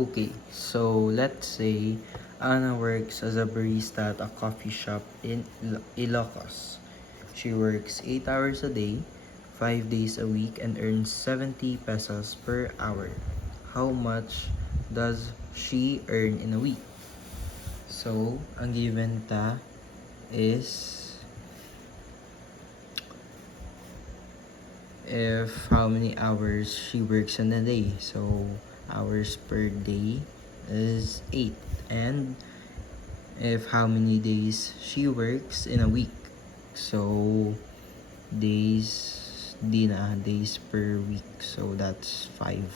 Okay, so let's say Anna works as a barista at a coffee shop in Ilocos. She works 8 hours a day, 5 days a week, and earns 70 pesos per hour. How much does she earn in a week? So, ang given ta is if how many hours she works in a day. So, hours per day is 8. And if how many days she works in a week. So, days per week. So, that's 5.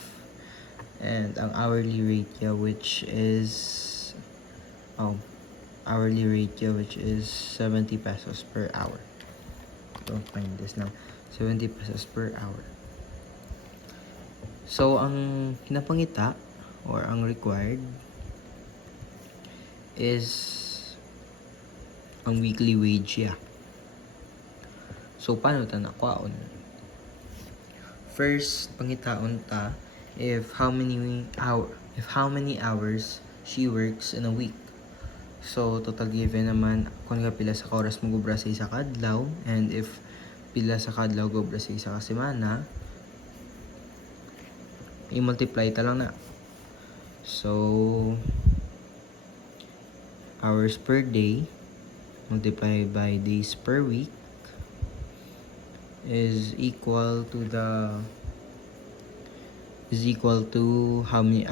And ang hourly rate niya which is hourly rate niya which is 70 pesos per hour. Don't find this now. 70 pesos per hour. So, ang pinapangita or ang required is ang weekly wage niya. So, paano ta nakwaon? First, pangitaon ta if how many hours she works in a week. So, total given naman kung pila sa oras mo gubra sa isa kadlaw, and if pila sa kadlaw gubra sa isa ka semana, i-multiply ta lang na. So, hours per day multiplied by days per week is equal to how many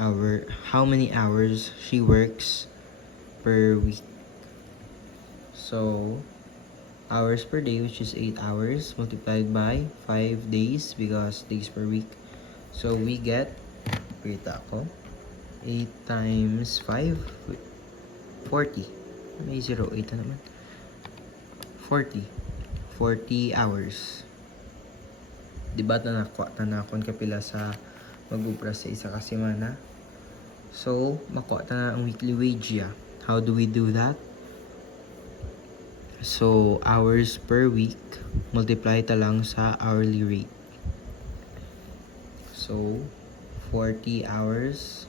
hours she works per week. So, hours per day, which is 8 hours, multiplied by 5 days because days per week. So, we get, wait ako, 8 times 5, 40. May 0.8 na naman. 40 hours. Diba na nakon kapila sa mag-upra sa isa ka semana? So, makuha na ang weekly wage ya. How do we do that? So, hours per week, multiply ta lang sa hourly rate. So, 40 hours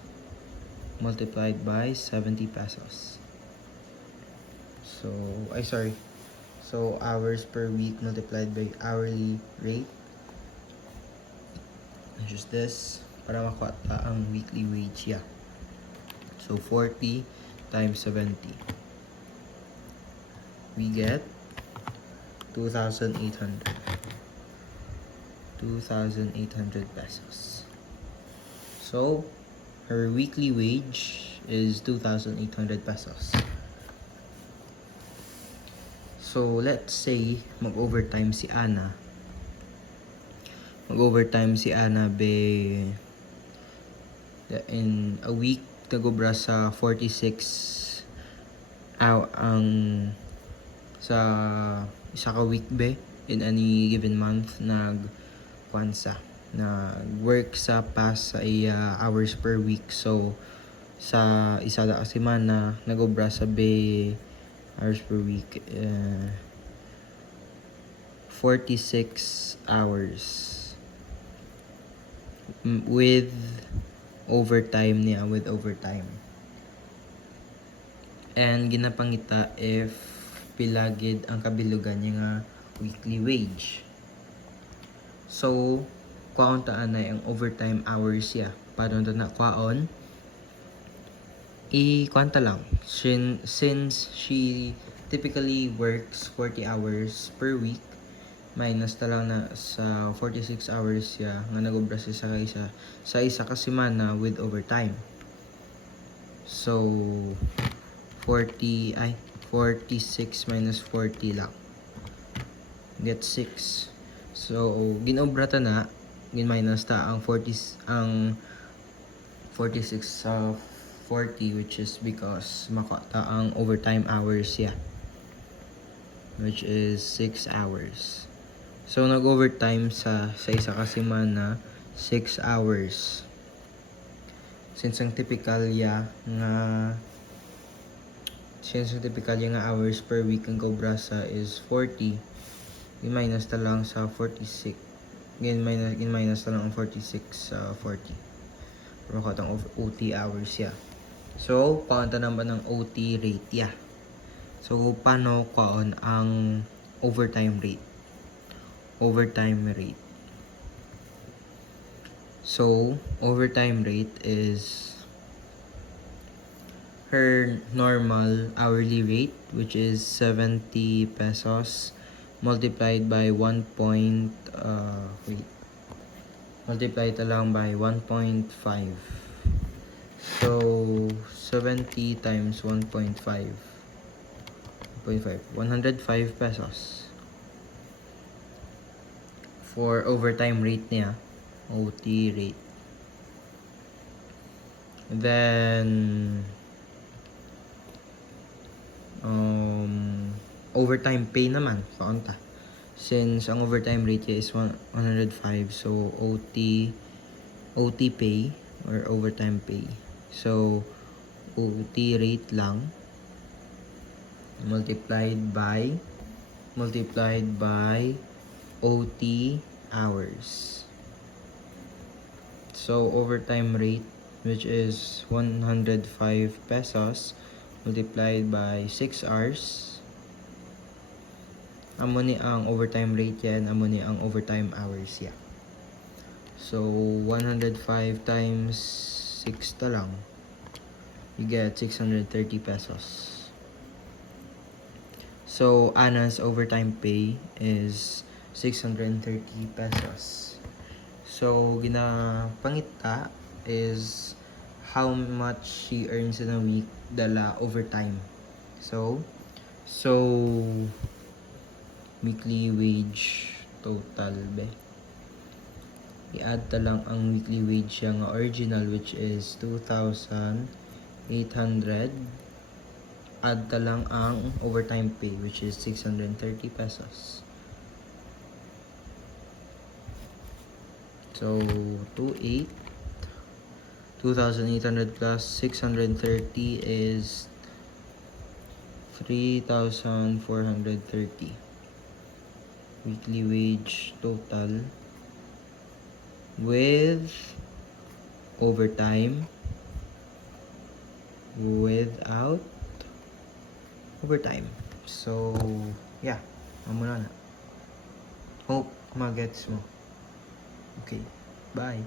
multiplied by 70 pesos. So, So, hours per week multiplied by hourly rate. Just this, para makuha ta ang weekly wage ya. So, 40 times 70. We get 2,800 pesos. So, her weekly wage is 2,800 pesos. So, let's say mag-overtime si Ana. In a week, tagobra sa 46 sa isa ka week be in any given month work sa past sa hours per week. So sa isa ka semana nagobra sa be hours per week 46 hours with overtime. And ginapangita if pilagid ang kabilugan niya nga weekly wage. So, kwaon ta anay ang overtime hours ya. Paano ta na kwaon? I-kwanta lang. Since she typically works 40 hours per week, minus ta lang na sa 46 hours ya nga nagobra sa isa ka semana with overtime. So, 46 minus 40 lang. Get 6. So, ginobra ta na, gin-minus ta ang 46 sa 40, which is because makata ang overtime hours ya, which is 6 hours. So, nag-overtime sa isa ka semana 6 hours. Since ang typical ya nga hours per week ang cobra sa is 40, i-minus ta lang sa 46. Gin-minus ta lang ang 46 sa 40. Rokat ang OT hours ya. So, paunta naman ng OT rate ya. So, paano kaon ang overtime rate? Overtime rate. So, overtime rate is her normal hourly rate, which is 70 pesos multiplied by 1 point, multiplied lang by 1.5. So, 70 times 1.5. 105 pesos. For overtime rate niya, OT rate. Then, overtime pay naman, paunta. Since ang overtime rate niya is 105, so OT pay or overtime pay. So, OT rate lang multiplied by OT hours. So, overtime rate, which is 105 pesos multiplied by 6 hours. Amo ni ang overtime rate yan, amo ni ang overtime hours yan. So, 105 times 6 ta lang. You get 630 pesos. So, Anna's overtime pay is 630 pesos. So, ginapangita is how much she earns in a week dala overtime. So weekly wage total be. I-add ta lang ang weekly wage siya nga original, which is 2,800. Add ta lang ang overtime pay, which is 630 pesos. So, 2,800 plus 630 is 3,430. Weekly wage total with overtime, without overtime. So, yeah. Amo na. Hope magets mo. Okay. Bye.